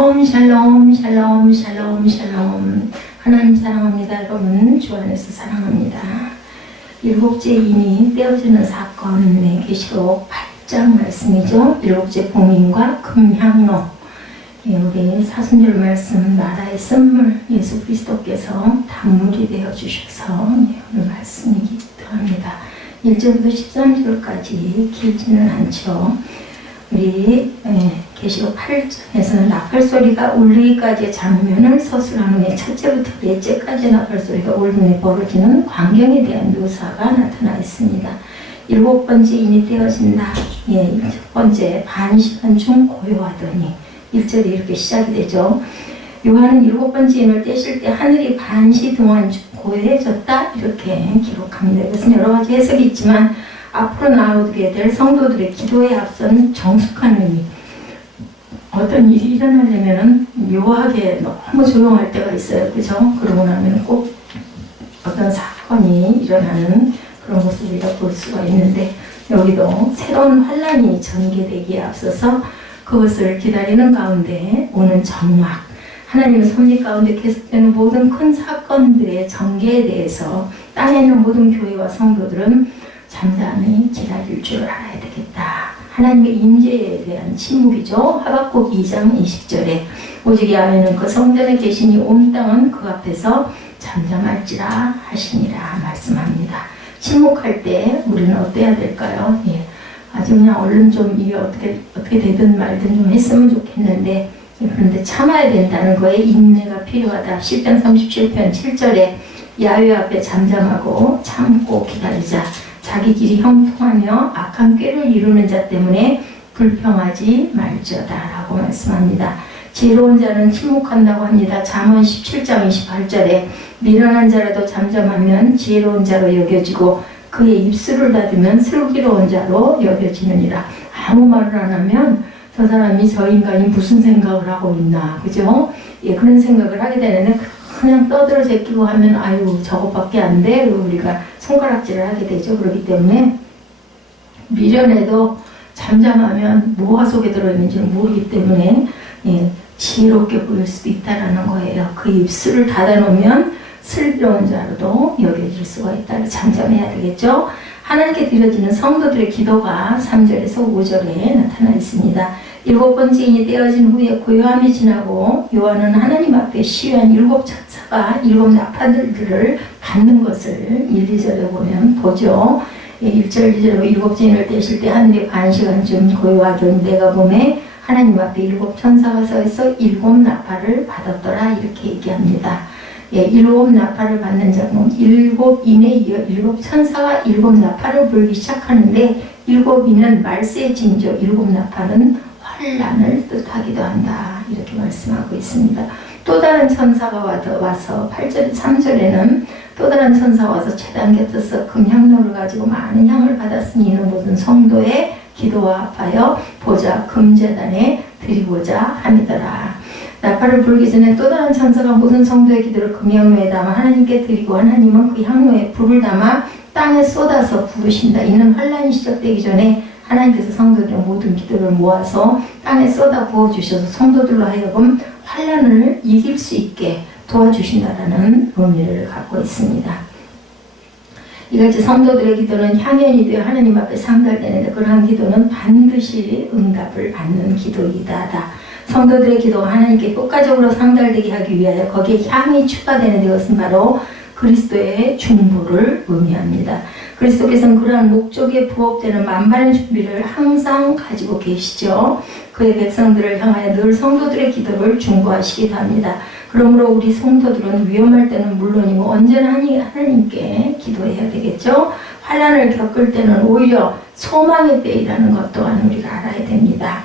샬롬 샬롬 샬롬 샬롬. 하나님 사랑합니다. 여러분 주 안에서 사랑합니다. 일곱째 인이 떼어지는 사건, 계시록 8장 말씀이죠. 일곱째 봉인과 금향로. 우리 사순절 말씀, 나라의 선물 예수 그리스도께서 단물이 되어 주셔서 오늘 말씀이기도 합니다. 1절부터 13절까지 길지는 않죠. 우리 계시록 8장에서는 나팔소리가 울리기까지 장면을 서술한 후에 첫째부터 넷째까지 나팔소리가 울리며 벌어지는 광경에 대한 묘사가 나타나 있습니다. 일곱 번째 인이 떼어진다. 첫 번째 반시간 중 고요하더니 1절이 이렇게 시작이 되죠. 요한은 일곱 번째 인을 떼실 때 하늘이 반시 동안 고요해졌다 이렇게 기록합니다. 이것은 여러 가지 해석이 있지만 앞으로 나오게 될 성도들의 기도에 앞선 정숙한 의미. 어떤 일이 일어나려면 묘하게 너무 조용할 때가 있어요. 그죠? 그러고 나면 꼭 어떤 사건이 일어나는 그런 모습을 우리가 볼 수가 있는데, 여기도 새로운 환란이 전개되기에 앞서서 그것을 기다리는 가운데 오는 정막, 하나님의 섭리 가운데 계속되는 모든 큰 사건들의 전개에 대해서 땅에 있는 모든 교회와 성도들은 잠잠히 기다릴 줄 알아야 되겠다. 하나님의 임재에 대한 침묵이죠. 하박국 2장 20절에 오직 야훼는 그 성전에 계시니 온 땅은 그 앞에서 잠잠할지라 하시니라 말씀합니다. 침묵할 때 우리는 어때야 될까요? 아주 그냥 얼른 좀 이게 어떻게 되든 말든 좀 했으면 좋겠는데, 그런데 참아야 된다는 거에 인내가 필요하다. 시편 37편 7절에 야훼 앞에 잠잠하고 참고 기다리자. 자기 길이 형통하며 악한 꾀를 이루는 자 때문에 불평하지 말지어다 라고 말씀합니다. 지혜로운 자는 침묵한다고 합니다. 잠언 17장 28절에 미련한 자라도 잠잠하면 지혜로운 자로 여겨지고 그의 입술을 닫으면 슬기로운 자로 여겨지느니라. 아무 말을 안 하면 저 사람이 저 인간이 무슨 생각을 하고 있나, 그죠? 그런 생각을 하게 되는데 그냥 떠들어 제끼고 하면 아유 저것밖에 안 돼. 우리가 손가락질을 하게 되죠. 그렇기 때문에 미련해도 잠잠하면 뭐가 속에 들어있는지는 모르기 때문에 지혜롭게 보일 수도 있다는 거예요. 그 입술을 닫아놓으면 슬기로운 자로도 여겨질 수가 있다. 잠잠해야 되겠죠. 하나님께 드려지는 성도들의 기도가 3절에서 5절에 나타나 있습니다. 일곱 번째 인이 떼어진 후에 고요함이 지나고 요한은 하나님 앞에 시위한 일곱 천사가 일곱 나팔들을 받는 것을 1, 2절에 보면 보죠. 1절, 2절로 일곱째 인을 떼실 때 하늘이 반시간쯤 고요하더니 내가 보매 하나님 앞에 일곱 천사가 서 있어 일곱 나팔을 받았더라 이렇게 얘기합니다. 일곱 나팔을 받는 자는 일곱 인에 이어 일곱 천사가 일곱 나팔을 불기 시작하는데, 일곱 인은 말세의 징조, 일곱 나팔은 환란을 뜻하기도 한다 이렇게 말씀하고 있습니다. 또 다른 천사가 와서 8절 3절에는 또 다른 천사가 와서 제단 곁에서 금향로를 가지고 많은 향을 받았으니 이는 모든 성도의 기도와 합하여 보좌 금제단에 드리고자 함이더라. 나팔을 불기 전에 또 다른 천사가 모든 성도의 기도를 금향로에 담아 하나님께 드리고 하나님은 그 향로에 불을 담아 땅에 쏟아서 부으신다. 이는 환란이 시작되기 전에 하나님께서 성도들의 모든 기도를 모아서 땅에 쏟아 부어주셔서 성도들로 하여금 환란을 이길 수 있게 도와주신다라는 의미를 갖고 있습니다. 이같이 성도들의 기도는 향연이 되어 하나님 앞에 상달되는데, 그러한 기도는 반드시 응답을 받는 기도이다. 성도들의 기도가 하나님께 효과적으로 상달되게 하기 위하여 거기에 향이 추가되는 것은 바로 그리스도의 중보를 의미합니다. 그리스도께서는 그러한 목적에 부업되는 만반의 준비를 항상 가지고 계시죠. 그의 백성들을 향하여 늘 성도들의 기도를 중보하시기도 합니다. 그러므로 우리 성도들은 위험할 때는 물론이고 언제나 하나님께 기도해야 되겠죠. 환난을 겪을 때는 오히려 소망의 때이라는 것 또한 우리가 알아야 됩니다.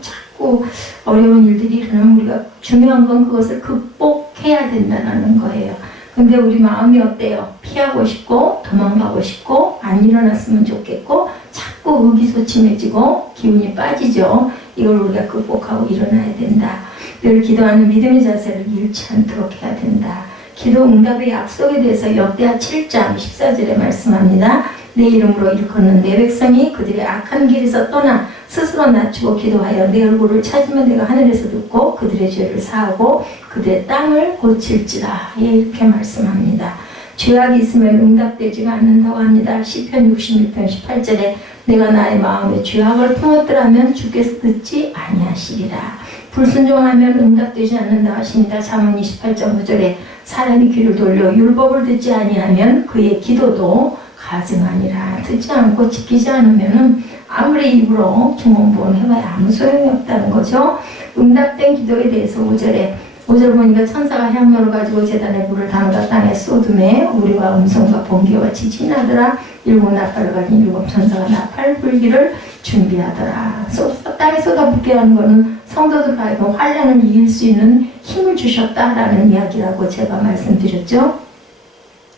자꾸 어려운 일들이 일어나면 우리가 중요한 건 그것을 극복해야 된다는 거예요. 근데 우리 마음이 어때요? 피하고 싶고 도망가고 싶고 안 일어났으면 좋겠고 자꾸 의기소침해지고 기운이 빠지죠. 이걸 우리가 극복하고 일어나야 된다. 늘 기도하는 믿음의 자세를 잃지 않도록 해야 된다. 기도 응답의 약속에 대해서 역대하 7장 14절에 말씀합니다. 내 이름으로 일컫는 내 백성이 그들의 악한 길에서 떠나 스스로 낮추고 기도하여 내 얼굴을 찾으면 내가 하늘에서 듣고 그들의 죄를 사하고 그들의 땅을 고칠지라. 예, 이렇게 말씀합니다. 죄악이 있으면 응답되지가 않는다고 합니다. 시편 66편 18절에 내가 나의 마음에 죄악을 품었더라면 주께서 듣지 아니하시리라. 불순종하면 응답되지 않는다 하십니다. 잠언 28장 5절에 사람이 귀를 돌려 율법을 듣지 아니하면 그의 기도도 가증하니라. 듣지 않고 지키지 않으면 아무리 입으로 중언부언해봐야 아무 소용이 없다는 거죠. 응답된 기도에 대해서 5절 보니까 천사가 향로를 가지고 제단에 불을 담가 땅에 쏟음에 우리와 음성과 번개와 같이 지나더라. 7 나팔을 가진 7 천사가 나팔 불기를 준비하더라. 땅에 쏟아붓게 하는 것은 성도들 하여금 환난을 이길 수 있는 힘을 주셨다라는 이야기라고 제가 말씀드렸죠.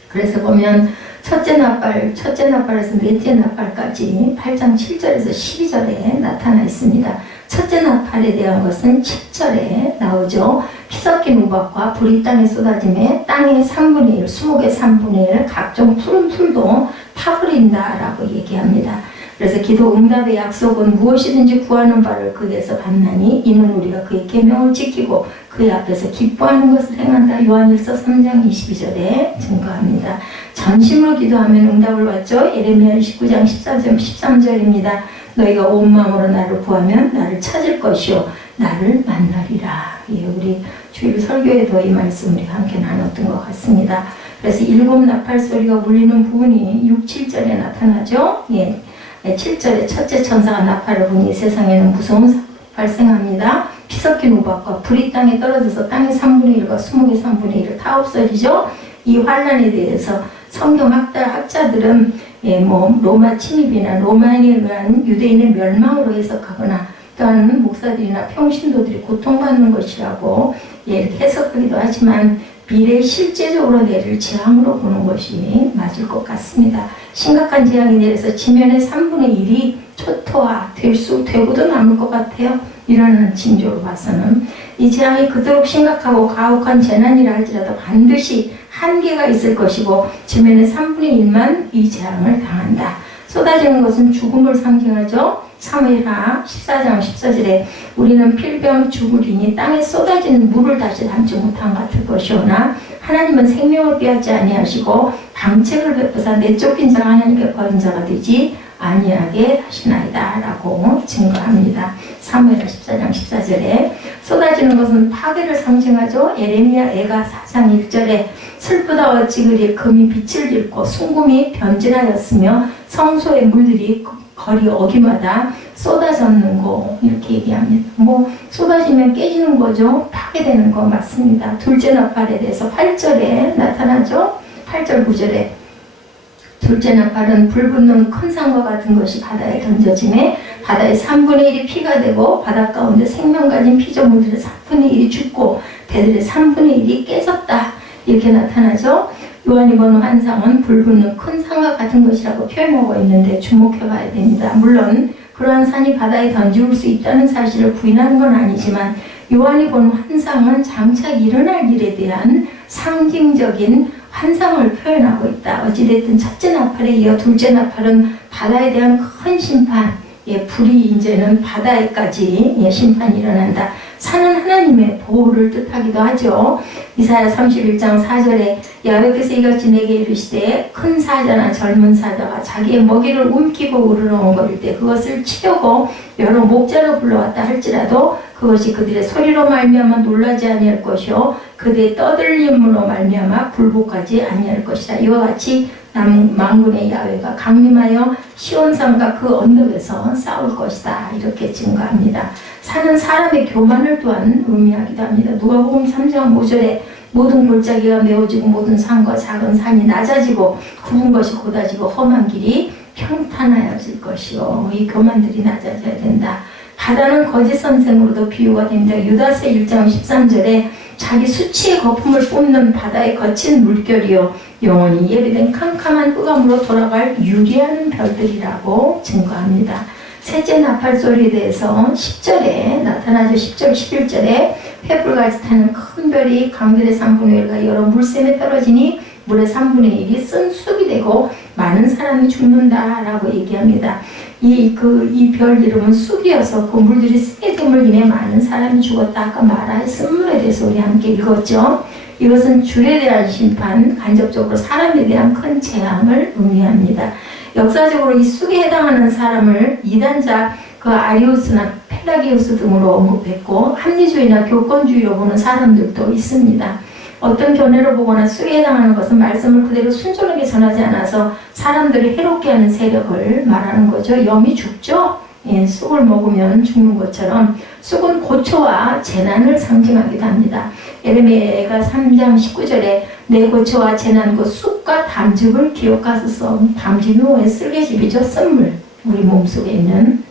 그래서 보면 첫째 나팔에서 넷째 나팔까지 8장 7절에서 12절에 나타나 있습니다. 첫째 나팔에 대한 것은 7절에 나오죠. 피 섞인 우박과 불이 땅에 쏟아짐에 땅의 3분의 1, 수목의 3분의 1, 각종 푸른 풀도 타버린다라고 얘기합니다. 그래서 기도 응답의 약속은 무엇이든지 구하는 바를 그에게서 받나니 이는 우리가 그의 계명을 지키고 그의 앞에서 기뻐하는 것을 행한다. 요한일서 3장 22절에 증거합니다. 전심으로 기도하면 응답을 받죠. 예레미야 19장 13절입니다. 너희가 온 마음으로 나를 구하면 나를 찾을 것이요 나를 만나리라. 예, 우리 주일 설교에도 이 말씀 우리가 함께 나눴던 것 같습니다. 그래서 7 나팔 소리가 울리는 부분이 6, 7절에 나타나죠. 예, 7절에 첫째 천사가 나팔을 부니 세상에는 무서운 사고가 발생합니다. 피 섞인 우박과 불이 땅에 떨어져서 땅의 3분의 1과 수목의 3분의 1을 다 없어지죠. 이 환란에 대해서 성경 학자들은 로마 침입이나 로마에 의한 유대인의 멸망으로 해석하거나 또한 목사들이나 평신도들이 고통받는 것이라고 이렇게 해석하기도 하지만 미래에 실제적으로 내릴 재앙으로 보는 것이 맞을 것 같습니다. 심각한 재앙이 내려서 지면의 3분의 1이 초토화 되고도 남을 것 같아요. 이러는 징조로 봐서는 이 재앙이 그토록 심각하고 가혹한 재난이라 할지라도 반드시 한계가 있을 것이고 지면의 3분의 1만 이 재앙을 당한다. 쏟아지는 것은 죽음을 상징하죠. 사무엘하 14장 14절에 우리는 필병 죽으리니 땅에 쏟아지는 물을 다시 담지 못한 같을 것이오나 하나님은 생명을 빼앗지 아니하시고 방책을 베푸사 내쫓긴 자가 하나님께 거한 자가 되지 아니하게 하시나이다 라고 증거합니다. 사무엘하 14장 14절에 쏟아지는 것은 파괴를 상징하죠. 예레미야 애가 4장 1절에 슬프다 어찌 그리 금이 빛을 잃고 순금이 변질하였으며 성소의 물들이 거리 어기마다 쏟아졌는고 이렇게 얘기합니다. 쏟아지면 깨지는 거죠. 파괴되는 거 맞습니다. 둘째 나팔에 대해서 8절에 나타나죠. 8절 9절에 둘째 나팔은 불붙는 큰 산과 같은 것이 바다에 던져지매 바다의 3분의 1이 피가 되고 바다 가운데 생명 가진 피조물들의 4분의 1이 죽고 배들의 3분의 1이 깨졌다. 이렇게 나타나죠. 요한이 보는 환상은 불붙는 큰 산과 같은 것이라고 표현하고 있는데 주목해 봐야 됩니다. 물론 그러한 산이 바다에 던지울 수 있다는 사실을 부인하는 건 아니지만 요한이 보는 환상은 장차 일어날 일에 대한 상징적인 환상을 표현하고 있다. 어찌됐든 첫째 나팔에 이어 둘째 나팔은 바다에 대한 큰 심판, 불이 이제는 바다에까지 심판이 일어난다. 산은 하나님의 보호를 뜻하기도 하죠. 이사야 31장 4절에 야훼께서 이같이 내게 이르시되 큰 사자나 젊은 사자가 자기의 먹이를 움키고 우러러거릴 때 그것을 치려고 여러 목자로 불러왔다 할지라도 그것이 그들의 소리로 말미암아 놀라지 아니할 것이요 그들의 떠들림으로 말미암아 굴복하지 아니할 것이다. 이와 같이 만군의 야훼가 강림하여 시온산과 그 언덕에서 싸울 것이다. 이렇게 증거합니다. 산은 사람의 교만을 또한 의미하기도 합니다. 누가복음 3장 5절에 모든 골짜기가 메워지고 모든 산과 작은 산이 낮아지고 굽은 것이 곧아지고 험한 길이 평탄하여질 것이요. 이 교만들이 낮아져야 된다. 바다는 거짓 선생으로도 비유가 됩니다. 유다서 1장 13절에 자기 수치의 거품을 뿜는 바다의 거친 물결이요 영원히 예비된 캄캄한 흑암으로 돌아갈 유리하는 별들이라고 증거합니다. 셋째 나팔 소리에 대해서 10절에 나타나죠. 10절 11절에 횃불같이 타는 큰 별이 강들의 3분의 1과 여러 물샘에 떨어지니 물의 3분의 1이 쓴 숲이 되고 많은 사람이 죽는다라고 얘기합니다. 이 별 이름은 쑥이어서 그 물들이 쓰게 됨을 인해 많은 사람이 죽었다. 아까 말한 쓴물에 대해서 우리 함께 읽었죠. 이것은 줄에 대한 심판, 간접적으로 사람에 대한 큰 재앙을 의미합니다. 역사적으로 이 쑥에 해당하는 사람을 이단자 아리우스나 펠라기우스 등으로 언급했고, 합리주의나 교권주의로 보는 사람들도 있습니다. 어떤 견해로 보거나 쑥에 해당하는 것은 말씀을 그대로 순종하게 전하지 않아서 사람들을 해롭게 하는 세력을 말하는 거죠. 염이 죽죠? 예, 쑥을 먹으면 죽는 것처럼 쑥은 고초와 재난을 상징하기도 합니다. 예레미야가 3장 19절에 내 고초와 재난 곧 쑥과 담즙을 기억하소서. 담즙이 뭐예요? 쓸개즙이죠. 쓴물. 우리 몸속에 있는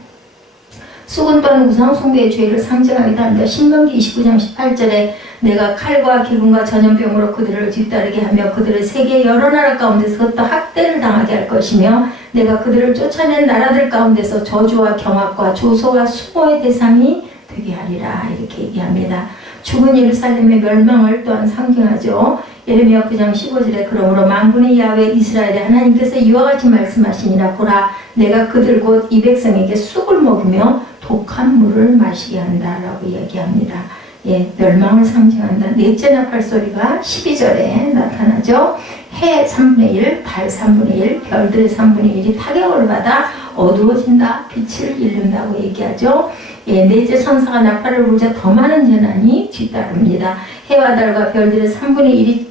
쑥은 또한 우상 숭배의 죄를 상징하기도 합니다. 신명기 29장 18절에 내가 칼과 기근과 전염병으로 그들을 뒤따르게 하며 그들을 세계 여러 나라 가운데서 또 학대를 당하게 할 것이며 내가 그들을 쫓아낸 나라들 가운데서 저주와 경악과 조소와 수모의 대상이 되게 하리라. 이렇게 얘기합니다. 죽은 예루살렘의 멸망을 또한 상징하죠. 예레미야 9장 15절에 그러므로 만군의 야훼 이스라엘의 하나님께서 이와 같이 말씀하시니라. 보라 내가 그들 곧 이 백성에게 쑥을 먹이며 독한 물을 마시게 한다라고 얘기합니다. 예, 멸망을 상징한다. 넷째 나팔 소리가 12절에 나타나죠. 해 3분의 1, 달 3분의 1, 별들의 3분의 1이 타격을 받아 어두워진다, 빛을 잃는다고 얘기하죠. 예, 넷째 천사가 나팔을 불자 더 많은 재난이 뒤따릅니다. 해와 달과 별들의 3분의 1이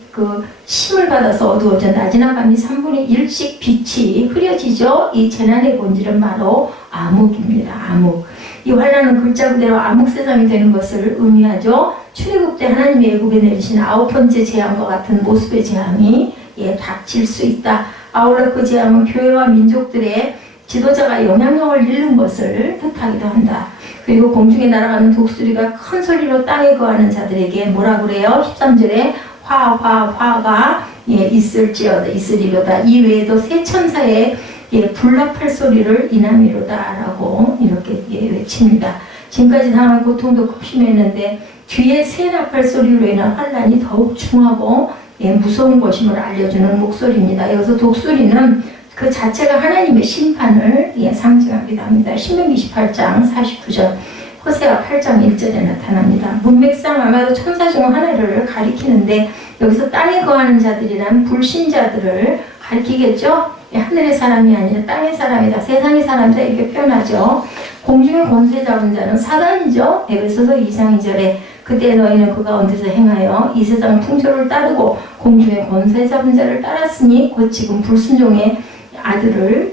힘을 받아서 어두워져 낮이나 밤이 3분의 1씩 빛이 흐려지죠. 이 재난의 본질은 바로 암흑입니다. 암흑. 이 환란은 글자 그대로 암흑세상이 되는 것을 의미하죠. 출애굽 때 하나님의 애굽에 내리신 9번째 재앙과 같은 모습의 재앙이 닥칠 수 있다. 아울러 그 재앙은 교회와 민족들의 지도자가 영향력을 잃는 것을 뜻하기도 한다. 그리고 공중에 날아가는 독수리가 큰 소리로 땅에 거하는 자들에게 뭐라 그래요? 13절에 화가 있으리로다. 이 외에도 새 천사의 불나팔 소리를 인하미로다 라고 이렇게 외칩니다. 지금까지 당한 고통도 극심했는데 뒤에 새 나팔 소리로 인한 환란이 더욱 중하고 무서운 것임을 알려주는 목소리입니다. 여기서 독수리는 그 자체가 하나님의 심판을 상징하기도 합니다. 신명기 28장 49절 호세아 8장 1절에 나타납니다. 문맥상 아마도 천사 중 하나를 가리키는데 여기서 땅에 거하는 자들이란 불신자들을 가리키겠죠. 하늘의 사람이 아니라 땅의 사람이다, 세상의 사람이다 이렇게 표현하죠. 공중의 권세 잡은 자는 사단이죠. 에베소서 2장 2절에 그때 너희는 그 가운데서 행하여 이 세상 풍조를 따르고 공중의 권세 잡은 자를 따랐으니 곧 지금 불순종의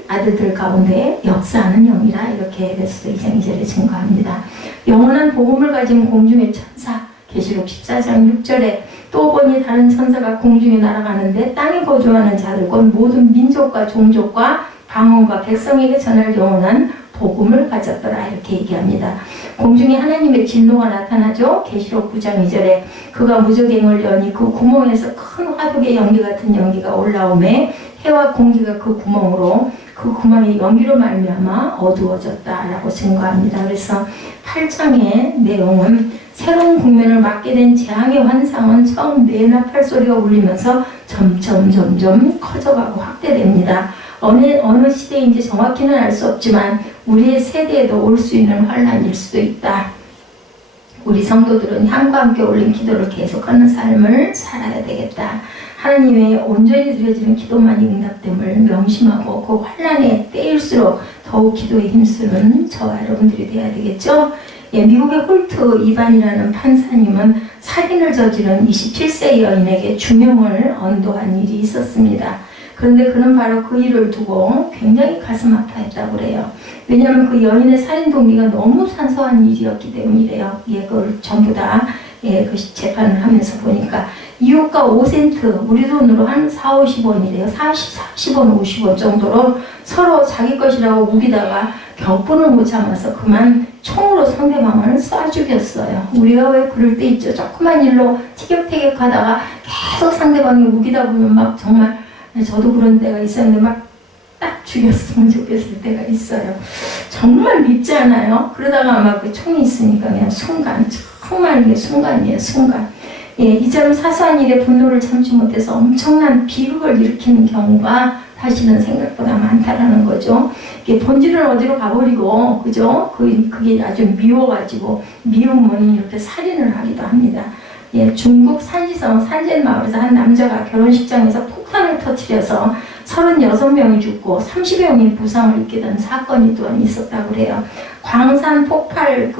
아들들 가운데 역사하는 영이라. 이렇게 에베소서 2장 2절에 증거합니다. 영원한 복음을 가진 공중의 천사 계시록 14장 6절에 또 보니 다른 천사가 공중에 날아가는데 땅에 거주하는 자들 곧 모든 민족과 종족과 방언과 백성에게 전할 영원한 복음을 가졌더라. 이렇게 얘기합니다. 공중에 하나님의 진노가 나타나죠. 계시록 9장 2절에 그가 무저갱을 여니 그 구멍에서 큰 화덕의 연기 같은 연기가 올라오매 해와 공기가 그 구멍의 연기로 말미암아 어두워졌다라고 증거합니다. 그래서 8장의 내용은 새로운 국면을 맞게 된 재앙의 환상은 처음 네 나팔 소리가 울리면서 점점 커져가고 확대됩니다. 어느 시대인지 정확히는 알 수 없지만 우리의 세대에도 올 수 있는 환란일 수도 있다. 우리 성도들은 향과 함께 올린 기도를 계속하는 삶을 살아야 되겠다. 하나님의 온전히 드려지는 기도만이 응답됨을 명심하고 그 환란의 때일수록 더욱 기도에 힘쓰는 저와 여러분들이 되어야 되겠죠. 미국의 홀트 이반이라는 판사님은 살인을 저지른 27세 여인에게 중형을 언도한 일이 있었습니다. 그런데 그는 바로 그 일을 두고 굉장히 가슴 아파했다고 그래요. 왜냐하면 그 여인의 살인 동기가 너무 사소한 일이었기 때문이래요. 그걸 전부 다 그 재판을 하면서 보니까 이웃가 5센트, 우리 돈으로 한 4, 50원이래요. 40원, 50원 정도로 서로 자기 것이라고 우기다가 격분을 못 참아서 그만 총으로 상대방을 쏴 죽였어요. 우리가 왜 그럴 때 있죠. 조그만 일로 티격태격하다가 계속 상대방이 우기다 보면 막 정말 저도 그런 때가 있었는데 막 딱 죽였으면 좋겠을 때가 있어요. 정말 밉지 않아요? 그러다가 아마 그 총이 있으니까 그냥 순간, 정말 이게 순간이에요. 순간. 이처럼 사소한 일에 분노를 참지 못해서 엄청난 비극을 일으키는 경우가 사실은 생각보다 많다라는 거죠. 본질은 어디로 가버리고, 그죠? 그게 아주 미워가지고, 미움은 이렇게 살인을 하기도 합니다. 중국 산지성 산젠 마을에서 한 남자가 결혼식장에서 폭탄을 터뜨려서 36명이 죽고 30여 명이 부상을 입게 된 사건이 또한 있었다고 그래요. 광산 폭발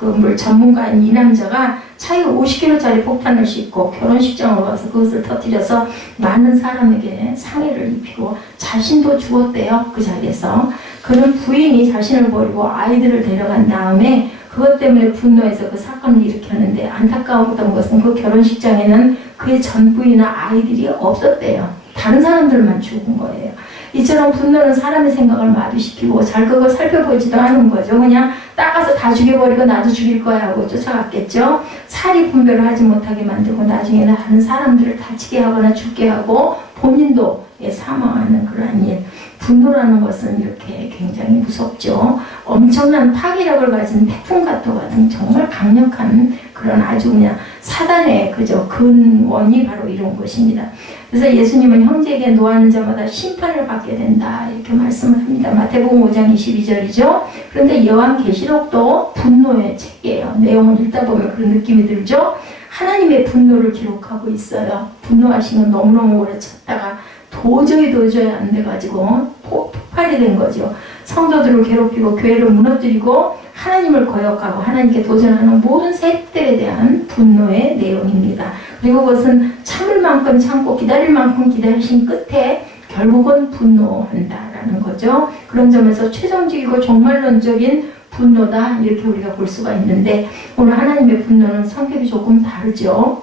물 전문가인 이 남자가 차에 50kg짜리 폭탄을 싣고 결혼식장으로 가서 그것을 터뜨려서 많은 사람에게 상해를 입히고 자신도 죽었대요. 그 자리에서. 그는 부인이 자신을 버리고 아이들을 데려간 다음에 그것 때문에 분노해서 그 사건을 일으켰는데 안타까웠던 것은 그 결혼식장에는 그의 전 부인이나 아이들이 없었대요. 다른 사람들만 죽은 거예요. 이처럼 분노는 사람의 생각을 마비시키고 잘 그거 살펴보지도 않은 거죠. 그냥 따가서 다 죽여버리고 나도 죽일 거야 하고 쫓아갔겠죠. 사리 분별을 하지 못하게 만들고 나중에는 다른 사람들을 다치게 하거나 죽게 하고 본인도 사망하는 그러한 일. 분노라는 것은 이렇게 굉장히 무섭죠. 엄청난 파괴력을 가진 태풍과 같은 정말 강력한 그런 아주 그냥 사단의 근원이 바로 이런 것입니다. 그래서 예수님은 형제에게 노하는 자마다 심판을 받게 된다 이렇게 말씀을 합니다. 마태복음 5장 22절이죠. 그런데 요한계시록도 분노의 책이에요. 내용을 읽다 보면 그런 느낌이 들죠. 하나님의 분노를 기록하고 있어요. 분노하시면 너무너무 오래 쳤다가 도저히 안 돼가지고 폭발이 된 거죠. 성도들을 괴롭히고 교회를 무너뜨리고 하나님을 거역하고 하나님께 도전하는 모든 세력들에 대한 분노의 내용입니다. 그리고 그것은 참을 만큼 참고 기다릴 만큼 기다리신 끝에 결국은 분노한다라는 거죠. 그런 점에서 최종적이고 종말론적인 분노다 이렇게 우리가 볼 수가 있는데 오늘 하나님의 분노는 성격이 조금 다르죠.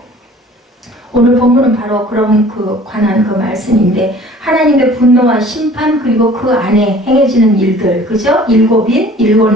오늘 본문은 바로 그런 관한 말씀인데 하나님의 분노와 심판 그리고 그 안에 행해지는 일들 그죠? 일곱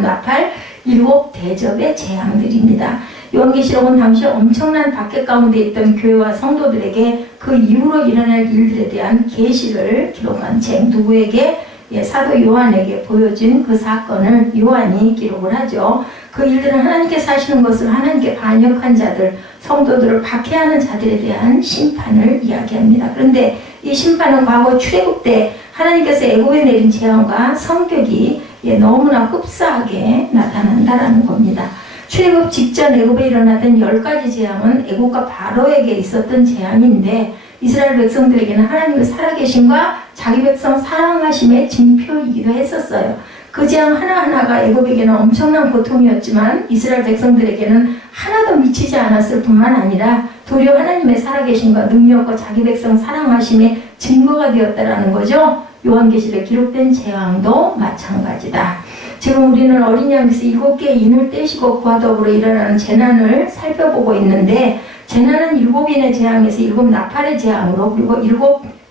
나팔, 일곱 대접의 재앙들입니다. 요한계시록은 당시 엄청난 박해 가운데 있던 교회와 성도들에게 그 이후로 일어날 일들에 대한 계시를 기록한 책 누구에게? 사도 요한에게 보여진 그 사건을 요한이 기록을 하죠. 그 일들은 하나님께서 하시는 것을 하나님께 반역한 자들, 성도들을 박해하는 자들에 대한 심판을 이야기합니다. 그런데 이 심판은 과거 출애굽 때 하나님께서 애굽에 내린 재앙과 성격이 너무나 흡사하게 나타난다라는 겁니다. 출애굽 직전 애굽에 일어나던 10가지 재앙은 애굽과 바로에게 있었던 재앙인데 이스라엘 백성들에게는 하나님의 살아계심과 자기 백성 사랑하심의 징표이기도 했었어요. 그 재앙 하나하나가 애굽에게는 엄청난 고통이었지만 이스라엘 백성들에게는 하나도 미치지 않았을 뿐만 아니라 도리어 하나님의 살아계심과 능력과 자기 백성 사랑하심의 증거가 되었다라는 거죠. 요한계시록에 기록된 재앙도 마찬가지다. 지금 우리는 어린 양에서 7개의 인을 떼시고 그와 더불어 일어나는 재난을 살펴보고 있는데 재난은 7인의 재앙에서 7 나팔의 재앙으로 그리고 7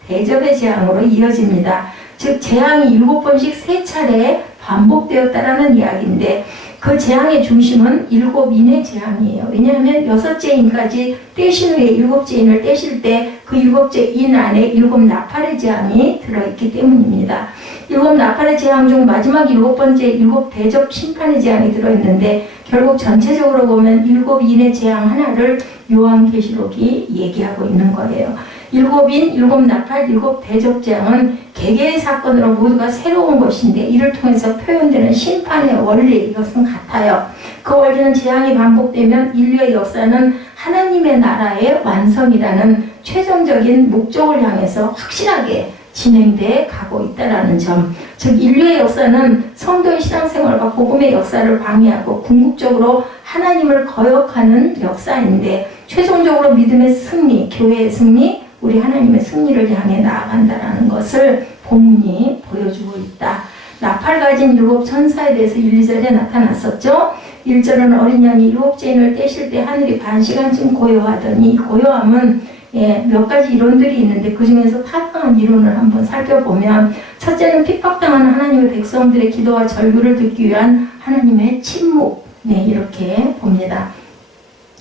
대접의 재앙으로 이어집니다. 즉 재앙이 7번씩 3차례 반복되었다라는 이야기인데 그 재앙의 중심은 7인의 재앙이에요. 왜냐하면 6째 인까지 떼신 후에 7째 인을 떼실 때 그 7째 인 안에 7 나팔의 재앙이 들어있기 때문입니다. 7 나팔의 재앙 중 마지막 7번째 7 대접 심판의 재앙이 들어있는데 결국 전체적으로 보면 7인의 재앙 하나를 요한계시록이 얘기하고 있는 거예요. 7인, 7 나팔, 7 대접 재앙은 개개의 사건으로 모두가 새로운 것인데 이를 통해서 표현되는 심판의 원리 이것은 같아요. 그 원리는 재앙이 반복되면 인류의 역사는 하나님의 나라의 완성이라는 최종적인 목적을 향해서 확실하게 진행돼 가고 있다는 점. 즉 인류의 역사는 성도의 신앙생활과 복음의 역사를 방해하고 궁극적으로 하나님을 거역하는 역사인데 최종적으로 믿음의 승리, 교회의 승리, 우리 하나님의 승리를 향해 나아간다는 것을 본문이 보여주고 있다. 나팔 가진 7 천사에 대해서 1, 2절에 나타났었죠. 1절은 어린 양이 7째 인을 떼실 때 하늘이 반 시간쯤 고요하더니 고요함은 몇 가지 이론들이 있는데 그 중에서 타당한 이론을 한번 살펴보면 첫째는 핍박당하는 하나님의 백성들의 기도와 절규를 듣기 위한 하나님의 침묵 이렇게 봅니다.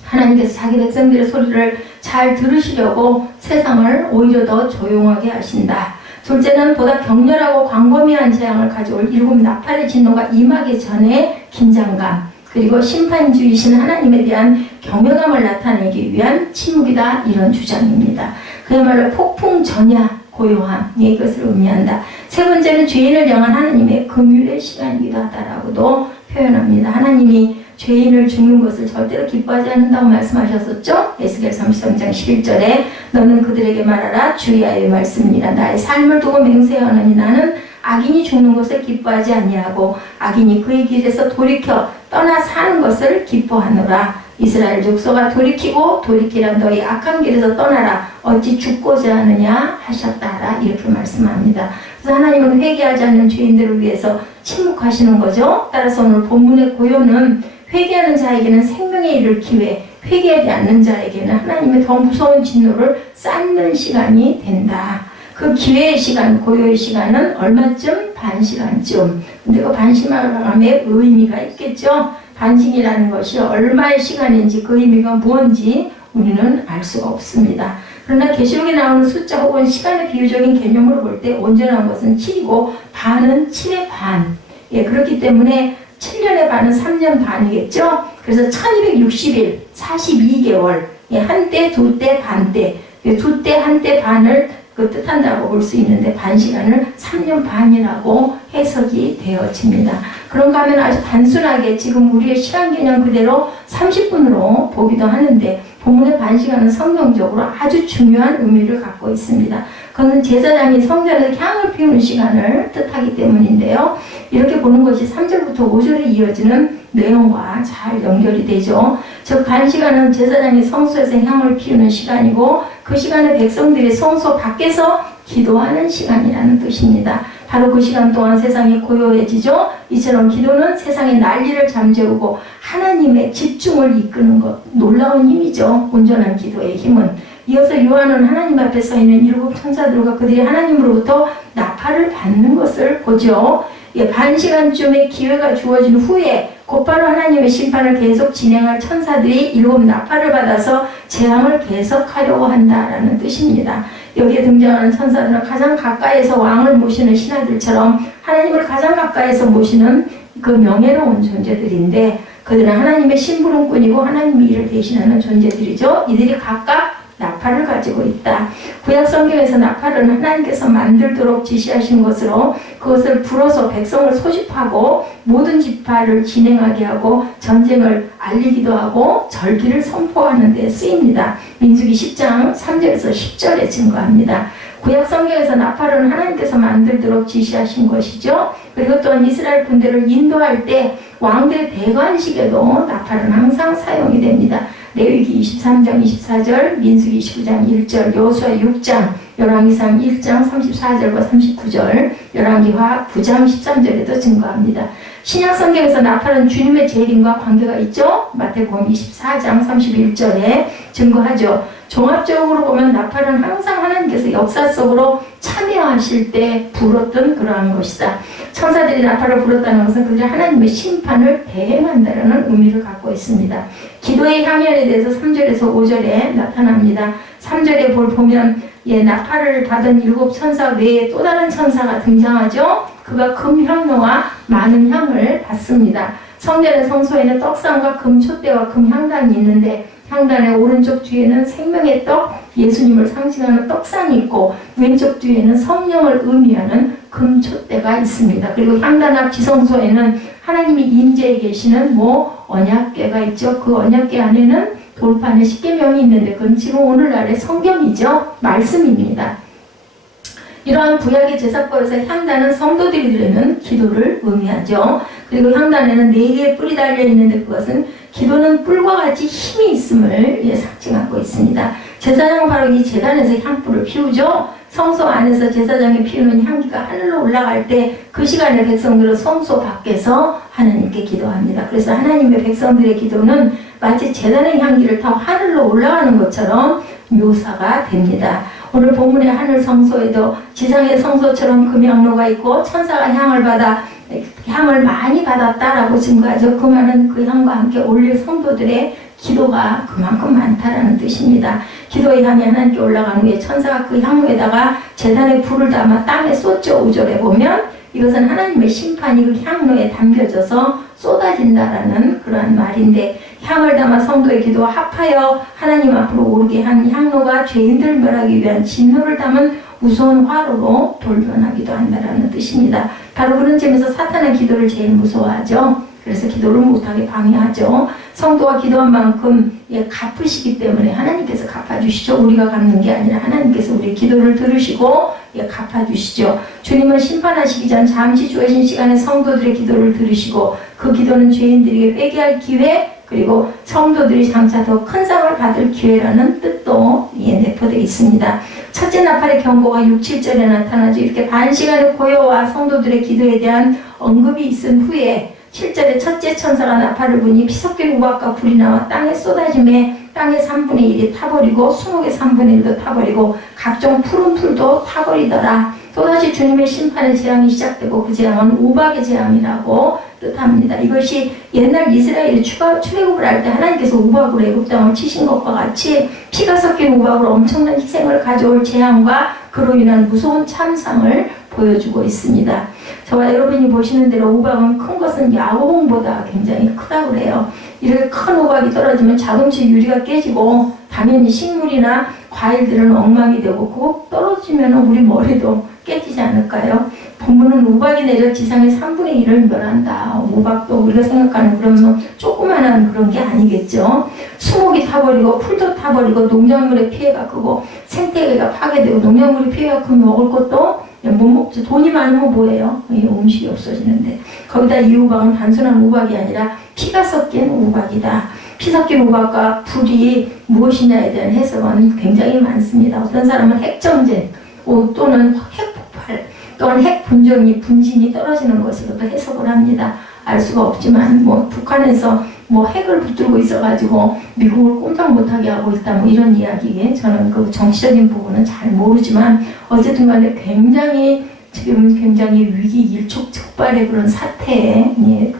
하나님께서 자기 백성들의 소리를 잘 들으시려고 세상을 오히려 더 조용하게 하신다. 둘째는 보다 격렬하고 광범위한 재앙을 가져올 7 나팔의 진노가 임하기 전에 긴장감. 그리고 심판주이신 하나님에 대한 경외감을 나타내기 위한 침묵이다, 이런 주장입니다. 그야말로 폭풍 전야 고요함, 이것을 의미한다. 세 번째는 죄인을 향한 하나님의 긍휼의 시간이기도 하다라고도 표현합니다. 하나님이 죄인을 죽는 것을 절대로 기뻐하지 않는다고 말씀하셨었죠? 에스겔 33장 11절에 너는 그들에게 말하라, 주의 말씀이니라. 나의 삶을 두고 맹세하노니 나는 악인이 죽는 것을 기뻐하지 아니하고 악인이 그의 길에서 돌이켜 떠나 사는 것을 기뻐하노라. 이스라엘 족속아, 돌이키고 돌이키라. 너희 악한 길에서 떠나라. 어찌 죽고자 하느냐 하셨다라, 이렇게 말씀합니다. 그래서 하나님은 회개하지 않는 죄인들을 위해서 침묵하시는 거죠. 따라서 오늘 본문의 고요는 회개하는 자에게는 생명에 이를 기회, 회개하지 않는 자에게는 하나님의 더 무서운 진노를 쌓는 시간이 된다. 그 기회의 시간, 고요의 시간은 얼마쯤? 반 시간쯤. 근데 그 반 시간의 의미가 있겠죠. 반신이라는 것이 얼마의 시간인지, 그 의미가 무엇인지 우리는 알 수가 없습니다. 그러나 계시록에 나오는 숫자 혹은 시간의 비유적인 개념으로 볼 때 온전한 것은 7이고 반은 7의 반. 예, 그렇기 때문에 7년의 반은 3년 반이겠죠. 그래서 1260일, 42개월, 예, 한때, 두때, 반때, 두때, 한때, 반을 뜻한다고 볼 수 있는데 반 시간을 3년 반이라고 해석이 되어집니다. 그런가 하면 아주 단순하게 지금 우리의 시간 개념 그대로 30분으로 보기도 하는데 본문의 반 시간은 성경적으로 아주 중요한 의미를 갖고 있습니다. 그것은 제사장이 성전에서 향을 피우는 시간을 뜻하기 때문인데요. 이렇게 보는 것이 3절부터 5절에 이어지는 내용과 잘 연결이 되죠. 즉 반 시간은 제사장이 성소에서 향을 피우는 시간이고 그 시간에 백성들이 성소 밖에서 기도하는 시간이라는 뜻입니다. 바로 그 시간 동안 세상이 고요해지죠. 이처럼 기도는 세상의 난리를 잠재우고 하나님의 집중을 이끄는 것, 놀라운 힘이죠. 온전한 기도의 힘은. 이어서 요한은 하나님 앞에 서 있는 일곱 천사들과 그들이 하나님으로부터 나팔을 받는 것을 보죠. 예, 반 시간쯤의 기회가 주어진 후에 곧바로 하나님의 심판을 계속 진행할 천사들이 일곱 나팔을 받아서 재앙을 계속하려고 한다라는 뜻입니다. 여기에 등장하는 천사들은 가장 가까이에서 왕을 모시는 신하들처럼 하나님을 가장 가까이에서 모시는 그 명예로운 존재들인데 그들은 하나님의 심부름꾼이고 하나님의 일을 대신하는 존재들이죠. 이들이 각각 나팔을 가지고 있다. 구약 성경에서 나팔은 하나님께서 만들도록 지시하신 것으로 그것을 불어서 백성을 소집하고 모든 지파를 진행하게 하고 전쟁을 알리기도 하고 절기를 선포하는 데 쓰입니다. 민수기 10장 3절에서 10절에 증거합니다. 구약 성경에서 나팔은 하나님께서 만들도록 지시하신 것이죠. 그리고 또한 이스라엘 군대를 인도할 때 왕들의 대관식에도 나팔은 항상 사용이 됩니다. 레위기 23장 24절, 민수기 29장 1절, 여호수아 6장, 열왕기상 1장 34절과 39절, 열왕기하 9장 13절에도 증거합니다. 신약 성경에서 나팔은 주님의 재림과 관계가 있죠. 마태복음 24장 31절에 증거하죠. 종합적으로 보면 나팔은 항상 하나님께서 역사 속으로 참여하실 때 불었던 그러한 것이다. 천사들이 나팔을 불었다는 것은 그들이 하나님의 심판을 대행한다는 의미를 갖고 있습니다. 기도의 향연에 대해서 3절에서 5절에 나타납니다. 3절에 보면 나팔을 받은 일곱 천사 외에 또 다른 천사가 등장하죠. 그가 금향로와 많은 향을 받습니다. 성전의 성소에는 떡상과 금촛대와 금향단이 있는데 향단의 오른쪽 뒤에는 생명의 떡, 예수님을 상징하는 떡상이 있고 왼쪽 뒤에는 성령을 의미하는 금촛대가 있습니다. 그리고 향단 앞 지성소에는 하나님이 임재해 계시는 언약궤가 있죠. 그 언약궤 안에는 돌판에 십계명이 있는데 그건 지금 오늘날의 성경이죠. 말씀입니다. 이러한 구약의 제사법에서 향단은 성도들이 드리는 기도를 의미하죠. 그리고 향단에는 4개의 뿔이 달려있는데 그것은 기도는 뿔과 같이 힘이 있음을 상징하고 있습니다. 제사장은 바로 이 제단에서 향불을 피우죠. 성소 안에서 제사장이 피우는 향기가 하늘로 올라갈 때 그 시간에 백성들은 성소 밖에서 하나님께 기도합니다. 그래서 하나님의 백성들의 기도는 마치 제단의 향기를 타고 하늘로 올라가는 것처럼 묘사가 됩니다. 오늘 본문의 하늘 성소에도 지상의 성소처럼 금향로가 있고 천사가 향을 많이 받았다라고 증거하죠. 그 말은 그 향과 함께 올릴 성도들의 기도가 그만큼 많다라는 뜻입니다. 기도의 향이 하나님께 올라간 후에 천사가 그 향로에다가 제단에 불을 담아 땅에 쏟죠. 5절에 보면 이것은 하나님의 심판이 그 향로에 담겨져서 쏟아진다라는 그러한 말인데, 향을 담아 성도의 기도와 합하여 하나님 앞으로 오르게 한 향로가 죄인들을 멸하기 위한 진노를 담은 무서운 화로로 돌변하기도 한다라는 뜻입니다. 바로 그런 점에서 사탄은 기도를 제일 무서워하죠. 그래서 기도를 못하게 방해하죠. 성도가 기도한 만큼 갚으시기 때문에 하나님께서 갚아주시죠. 우리가 갚는 게 아니라 하나님께서 우리 기도를 들으시고 갚아주시죠. 주님은 심판하시기 전 잠시 주어진 시간에 성도들의 기도를 들으시고, 그 기도는 죄인들에게 회개할 기회, 그리고 성도들이 장차 더 큰 상을 받을 기회라는 뜻도 내포되어 있습니다. 첫째 나팔의 경고가 6, 7절에 나타나죠. 이렇게 반시간의 고요와 성도들의 기도에 대한 언급이 있은 후에 7절에 첫째 천사가 나팔을 부니 피 섞인 우박과 불이 나와 땅에 쏟아짐에 땅의 3분의 1이 타버리고 수목의 3분의 1도 타버리고 각종 푸른 풀도 타버리더라. 또다시 주님의 심판의 재앙이 시작되고, 그 재앙은 우박의 재앙이라고 뜻합니다. 이것이 옛날 이스라엘이 출애굽을 할 때 하나님께서 우박으로 애굽 땅을 치신 것과 같이 피가 섞인 우박으로 엄청난 희생을 가져올 재앙과 그로 인한 무서운 참상을 보여주고 있습니다. 저와 여러분이 보시는 대로 우박은 큰 것은 야구공보다 굉장히 크다고 그래요. 이렇게 큰 우박이 떨어지면 자동차 유리가 깨지고, 당연히 식물이나 과일들은 엉망이 되고, 그거 떨어지면 우리 머리도 깨지지 않을까요? 본문은 우박이 내려 지상의 3분의 1을 멸한다. 우박도 우리가 생각하는 그런 조그만한 그런 게 아니겠죠. 수목이 타버리고 풀도 타버리고 농작물의 피해가 크고 생태계가 파괴되고, 농작물의 피해가 크면 먹을 것도 못 먹죠. 돈이 많으면 뭐예요? 음식이 없어지는데. 거기다 이 우박은 단순한 우박이 아니라 피가 섞인 우박이다. 피 섞인 우박과 불이 무엇이냐에 대한 해석은 굉장히 많습니다. 어떤 사람은 핵전쟁 또는 핵폭발 또는 분진이 떨어지는 것으로도 해석을 합니다. 알 수가 없지만 북한에서 핵을 붙들고 있어가지고 미국을 꼼짝 못하게 하고 있다, 이런 이야기. 저는 그 정치적인 부분은 잘 모르지만 어쨌든 간에 지금 굉장히 위기 일촉즉발의 그런 사태에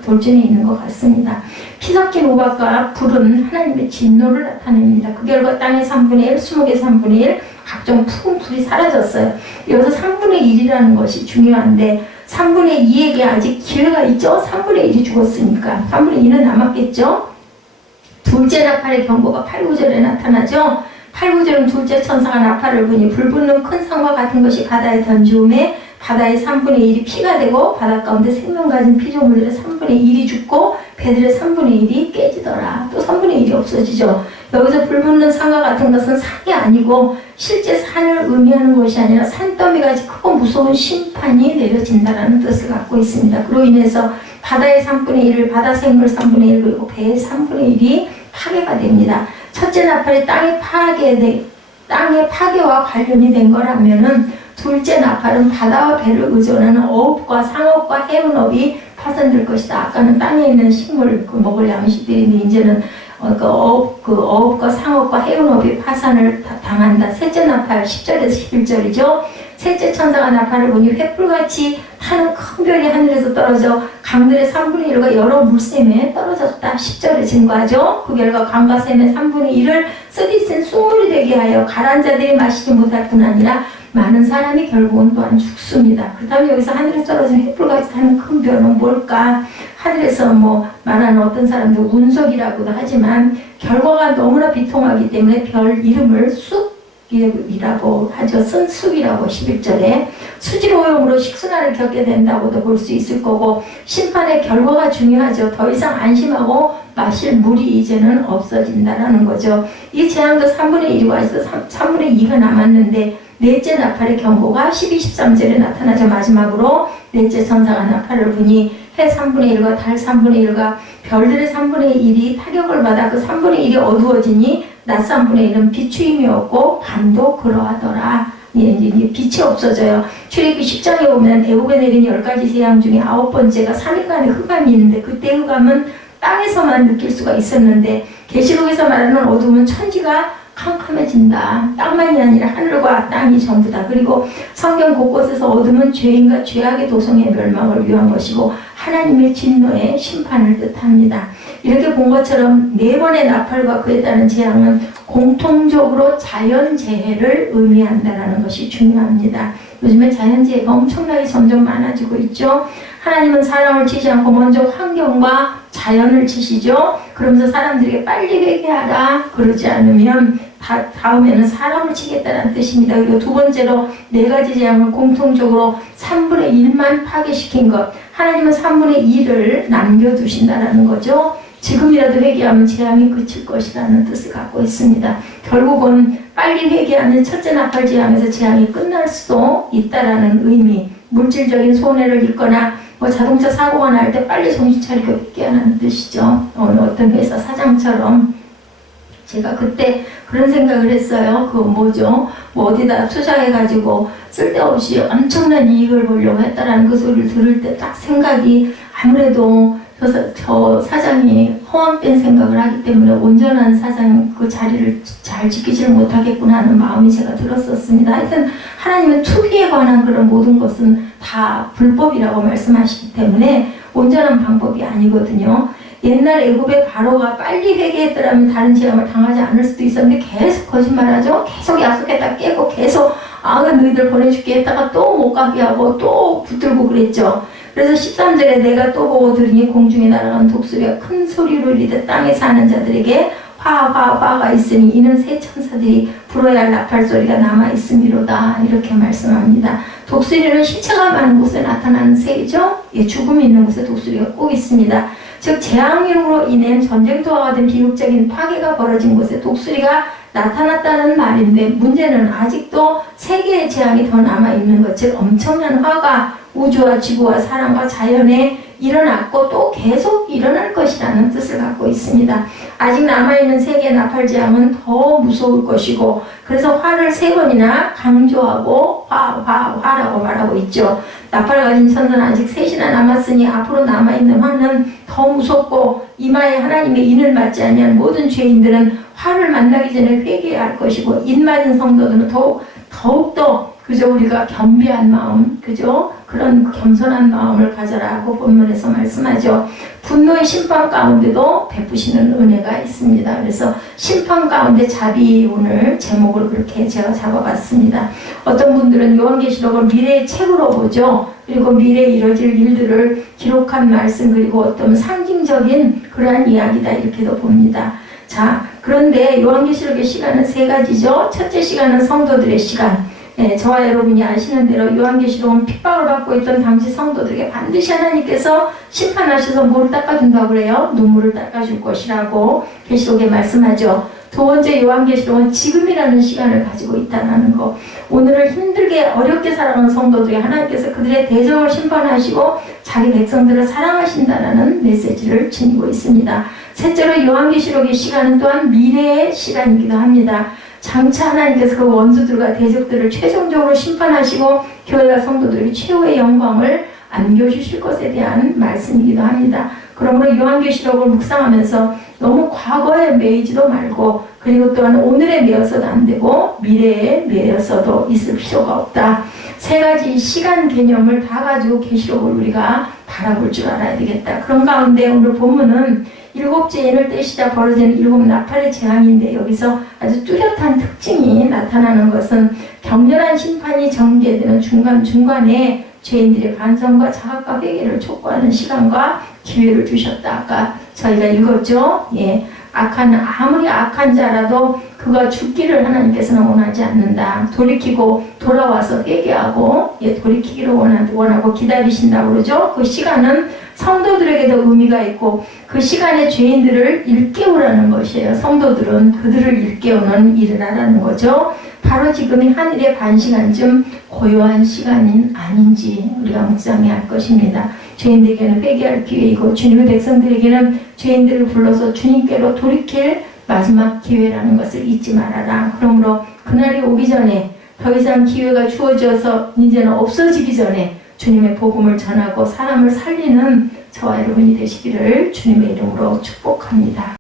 돌진해 있는 것 같습니다. 피 섞인 우박과 불은 하나님의 진노를 나타냅니다. 그 결과 땅의 3분의 1, 수목의 3분의 1, 각종 푸른 풀이 사라졌어요. 여기서 3분의 1이라는 것이 중요한데, 3분의 2에게 아직 기회가 있죠. 3분의 1이 죽었으니까 3분의 2는 남았겠죠. 둘째 나팔의 경고가 8, 9절에 나타나죠. 8, 9절은 둘째 천사가 나팔을 부니 불 붙는 큰 상과 같은 것이 바다에 던지움에 바다의 3분의 1이 피가 되고, 바다 가운데 생명 가진 피조물들의 3분의 1이 죽고 배들의 3분의 1이 깨지더라. 또 3분의 1이 없어지죠. 여기서 불 붙는 상과 같은 것은 산이 아니고 실제 산을 의미하는 것이 아니라 산더미같이 크고 무서운 심판이 내려진다라는 뜻을 갖고 있습니다. 그로 인해서 바다의 3분의 1을, 바다 생물 3분의 1, 그리고 배의 3분의 1이 파괴가 됩니다. 첫째 나팔이 땅의 파괴와 관련이 된 거라면은, 둘째 나팔은 바다와 배를 의존하는 어업과 상업과 해운업이 파손될 것이다. 아까는 땅에 있는 식물, 먹을 양식들인데, 이제는 어업과 상업과 해운업이 파산을 당한다. 셋째 나팔 10절에서 11절이죠. 셋째 천사가 나팔을 보니 횃불같이 타는 큰 별이 하늘에서 떨어져 강들의 3분의 1과 여러 물샘에 떨어졌다. 10절에 증거하죠. 그 결과 강과 샘의 3분의 1을 쓰디쓴 쑥물이 되게 하여 가라앉아들이 마시지 못할 뿐 아니라 많은 사람이 결국은 또한 죽습니다. 그 다음에 여기서 하늘에 떨어진 횃불같이 타는 큰 별은 뭘까? 하늘에서 말하는 어떤 사람들 운석이라고도 하지만 결과가 너무나 비통하기 때문에 별 이름을 쑥이라고 하죠. 쓴쑥이라고 11절에 수질 오염으로 식순환을 겪게 된다고도 볼 수 있을 거고, 심판의 결과가 중요하죠. 더 이상 안심하고 마실 물이 이제는 없어진다라는 거죠. 이 재앙도 3분의 1이 와서 3분의 2가 남았는데, 넷째 나팔의 경고가 12, 13절에 나타나죠. 마지막으로 넷째 천사가 나팔을 부니 해 3분의 1과 달 3분의 1과 별들의 3분의 1이 타격을 받아 그 3분의 1이 어두워지니 낮 3분의 1은 비추임이 없고 밤도 그러하더라. 빛이 없어져요. 출애굽기 10장에 보면 애국에 내린 10가지 재앙 중에 9번째가 3일간의 흑암이 있는데, 그때 흑암은 땅에서만 느낄 수가 있었는데, 계시록에서 말하는 어둠은 천지가 캄캄해진다. 땅만이 아니라 하늘과 땅이 전부다. 그리고 성경 곳곳에서 어둠은 죄인과 죄악의 도성의 멸망을 위한 것이고 하나님의 진노의 심판을 뜻합니다. 이렇게 본 것처럼 네 번의 나팔과 그에 따른 재앙은 공통적으로 자연재해를 의미한다는 것이 중요합니다. 요즘에 자연재해가 엄청나게 점점 많아지고 있죠. 하나님은 사람을 치지 않고 먼저 환경과 자연을 치시죠. 그러면서 사람들에게 빨리 회개하라 그러지 않으면 다음에는 사람을 치겠다는 뜻입니다. 그리고 두 번째로 네 가지 재앙을 공통적으로 3분의 1만 파괴시킨 것. 하나님은 3분의 1을 남겨두신다는 거죠. 지금이라도 회개하면 재앙이 그칠 것이라는 뜻을 갖고 있습니다. 결국은 빨리 회개하면 첫째 나팔 재앙에서 재앙이 끝날 수도 있다라는 의미, 물질적인 손해를 입거나 자동차 사고가 날 때 빨리 정신 차리고 회개하는 뜻이죠. 어떤 회사 사장처럼 제가 그때 그런 생각을 했어요. 어디다 투자해가지고 쓸데없이 엄청난 이익을 보려고 했다라는 그 소리를 들을 때 딱 생각이 아무래도 저 사장이 허황 뺀 생각을 하기 때문에 온전한 사장 그 자리를 잘 지키지를 못하겠구나 하는 마음이 제가 들었었습니다. 하여튼 하나님은 투기에 관한 그런 모든 것은 다 불법이라고 말씀하시기 때문에 온전한 방법이 아니거든요. 옛날 애굽의 바로가 빨리 회개했더라면 다른 재앙을 당하지 않을 수도 있었는데 계속 거짓말하죠. 계속 약속했다 깨고 계속 너희들 보내줄게 했다가 또 못 가게 하고 또 붙들고 그랬죠. 그래서 13절에 내가 또 보고 들으니 공중에 날아가는 독수리가 큰 소리로 울리듯 땅에 사는 자들에게 화가 있으니 이는 새 천사들이 불어야 할 나팔 소리가 남아있음이로다. 이렇게 말씀합니다. 독수리는 신체가 많은 곳에 나타나는 새이죠. 죽음이 있는 곳에 독수리가 꼭 있습니다. 즉 재앙으로 인해 전쟁터와 같은 비극적인 파괴가 벌어진 곳에 독수리가 나타났다는 말인데 문제는 아직도 세 개의 재앙이 더 남아있는 것, 즉 엄청난 화가 우주와 지구와 사람과 자연에 일어났고 또 계속 일어날 것이라는 뜻을 갖고 있습니다. 아직 남아있는 세 개의 나팔 재앙은 더 무서울 것이고 그래서 화를 세 번이나 강조하고 화라고 말하고 있죠. 나팔 가진 천사는 아직 셋이나 남았으니 앞으로 남아있는 화는 더 무섭고 이마에 하나님의 인을 맞지 아니한 모든 죄인들은 화를 만나기 전에 회개해야 할 것이고 인 맞은 성도들은 더욱더 우리가 겸비한 마음, 그런 겸손한 마음을 가져라고 본문에서 말씀하죠. 분노의 심판 가운데도 베푸시는 은혜가 있습니다. 그래서 심판 가운데 자비, 오늘 제목을 그렇게 제가 잡아봤습니다. 어떤 분들은 요한계시록을 미래의 책으로 보죠. 그리고 미래에 이뤄질 일들을 기록한 말씀, 그리고 어떤 상징적인 그러한 이야기다 이렇게도 봅니다. 자, 그런데 요한계시록의 시간은 세 가지죠. 첫째 시간은 성도들의 시간. 저와 여러분이 아시는 대로 요한계시록은 핍박을 받고 있던 당시 성도들에게 반드시 하나님께서 심판하셔서 뭐를 닦아준다고 그래요? 눈물을 닦아줄 것이라고 계시록에 말씀하죠. 두 번째 요한계시록은 지금이라는 시간을 가지고 있다는 거. 오늘을 힘들게 어렵게 살아가는 성도들이 하나님께서 그들의 대적을 심판하시고 자기 백성들을 사랑하신다는 메시지를 지니고 있습니다. 셋째로 요한계시록의 시간은 또한 미래의 시간이기도 합니다. 장차 하나님께서 그 원수들과 대적들을 최종적으로 심판하시고 교회와 성도들이 최후의 영광을 안겨주실 것에 대한 말씀이기도 합니다. 그러므로 요한계시록을 묵상하면서 너무 과거에 매이지도 말고 그리고 또한 오늘에 매여서도 안 되고 미래에 매여서도 있을 필요가 없다. 세 가지 시간 개념을 다 가지고 계시록을 우리가 바라볼 줄 알아야 되겠다. 그런 가운데 오늘 본문은 일곱째 인을 떼시자 벌어지는 일곱 나팔의 재앙인데 여기서 아주 뚜렷한 특징이 나타나는 것은 격렬한 심판이 전개되는 중간중간에 죄인들의 반성과 자각과 회개를 촉구하는 시간과 기회를 주셨다. 아까 저희가 읽었죠. 아무리 악한 자라도 그가 죽기를 하나님께서는 원하지 않는다. 돌이키고 돌아와서 회개하고 돌이키기를 원하고 기다리신다고 그러죠. 그 시간은 성도들에게도 의미가 있고 그 시간에 죄인들을 일깨우라는 것이에요. 성도들은 그들을 일깨우는 일을 하라는 거죠. 바로 지금이 하늘의 반시간쯤 고요한 시간인 아닌지 우리가 묵상해야 할 것입니다. 죄인들에게는 회개할 기회이고 주님의 백성들에게는 죄인들을 불러서 주님께로 돌이킬 마지막 기회라는 것을 잊지 말아라. 그러므로 그날이 오기 전에 더 이상 기회가 주어져서 이제는 없어지기 전에 주님의 복음을 전하고 사람을 살리는 저와 여러분이 되시기를 주님의 이름으로 축복합니다.